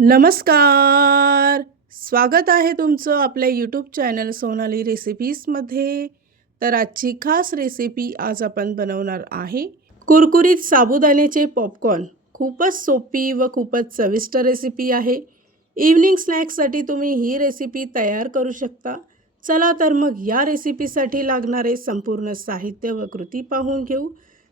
नमस्कार. स्वागत आहे तुमचं आपल्या यूट्यूब चॅनल सोनाली रेसिपीजमध्ये. तर आजची खास रेसिपी आज आपण बनवणार आहे कुरकुरीत साबुदाण्याचे पॉपकॉर्न. खूपच सोपी व खूपच चविष्ट रेसिपी आहे. इव्हनिंग स्नॅक्ससाठी तुम्ही ही रेसिपी तयार करू शकता. चला तर मग या रेसिपीसाठी लागणारे संपूर्ण साहित्य व कृती पाहून घेऊ.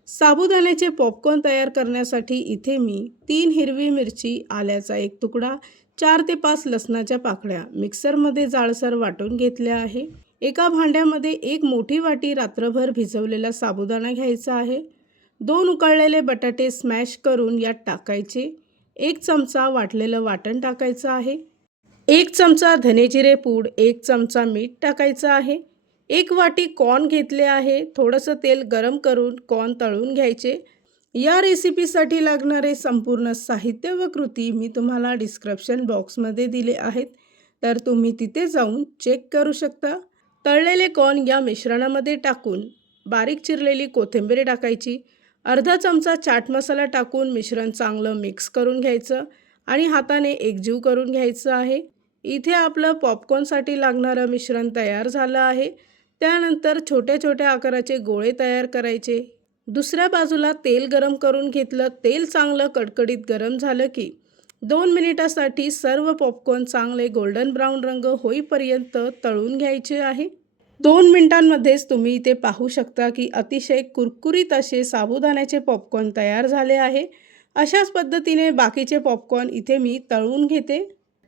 साबुदाण्याचे पॉपकॉर्न तयार करण्यासाठी इथे मी 3 हिरवी मिरची, आल्याचा 1 तुकडा, 4 ते 5 लसणाच्या पाकळ्या मिक्सरमध्ये जाडसर वाटून घेतल्या आहे. एका भांड्यामध्ये 1 मोठी वाटी रात्रभर भिजवलेला साबुदाणा घ्यायचा आहे. 2 उकळलेले बटाटे स्मॅश करून यात टाकायचे. 1 चमचा वाटलेलं वाटण टाकायचं आहे. 1 चमचा धनेजिरे पूड, 1 चमचा मीठ टाकायचं आहे. 1 वाटी कॉर्न घेतले आहे. थोडंसं तेल गरम करून कॉर्न तळून घ्यायचे. या रेसिपीसाठी लागणारे संपूर्ण साहित्य व कृती मी तुम्हाला डिस्क्रिप्शन बॉक्समध्ये दिले आहेत, तर तुम्ही तिथे जाऊन चेक करू शकता. तळलेले कॉर्न या मिश्रणामध्ये टाकून बारीक चिरलेली कोथिंबीर टाकायची. अर्धा चमचा चाट मसाला टाकून मिश्रण चांगलं मिक्स करून घ्यायचं आणि हाताने एकजीव करून घ्यायचं आहे. इथे आपलं पॉपकॉर्नसाठी लागणारं मिश्रण तयार झालं आहे. त्यानंतर छोट्या छोट्या आकाराचे गोळे तयार करायचे. दुसऱ्या बाजूला तेल गरम करून घेतलं. तेल चांगलं कडकडीत गरम झालं की 2 मिनिटासाठी सर्व पॉपकॉर्न चांगले गोल्डन ब्राऊन रंग होईपर्यंत तळून घ्यायचे आहे. 2 मिनिटांमध्येच तुम्ही इथे पाहू शकता की अतिशय कुरकुरीत असे साबुदाण्याचे पॉपकॉर्न तयार झाले आहे. अशाच पद्धतीने बाकीचे पॉपकॉर्न इथे मी तळून घेते.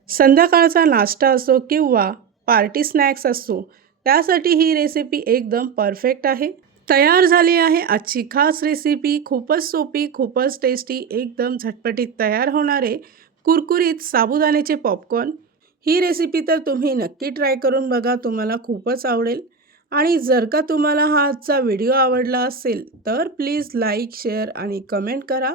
संध्याकाळचा नाश्ता असो किंवा पार्टी स्नॅक्स असो, त्यासाठी ही रेसिपी एकदम परफेक्ट आहे. तयार झाली आहे आजची खास रेसिपी. खूपच सोपी, खूपच टेस्टी, एकदम झटपटीत तयार होणारे कुरकुरीत साबुदाण्याचे पॉपकॉर्न. ही रेसिपी तर तुम्ही नक्की ट्राय करून बघा, तुम्हाला खूपच आवडेल. आणि जर का तुम्हाला हा आजचा व्हिडिओ आवडला असेल तर प्लीज लाईक, शेअर आणि कमेंट करा.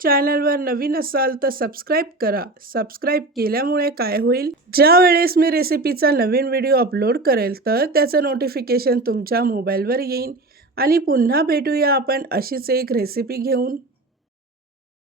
चॅनलवर नवीन असाल तर सबस्क्राईब करा. सबस्क्राईब केल्यामुळे काय होईल, ज्या वेळेस मी रेसिपीचा नवीन व्हिडिओ अपलोड करेल तर त्याचं नोटिफिकेशन तुमच्या मोबाईलवर येईल. आणि पुन्हा भेटूया आपण अशीच एक रेसिपी घेऊन.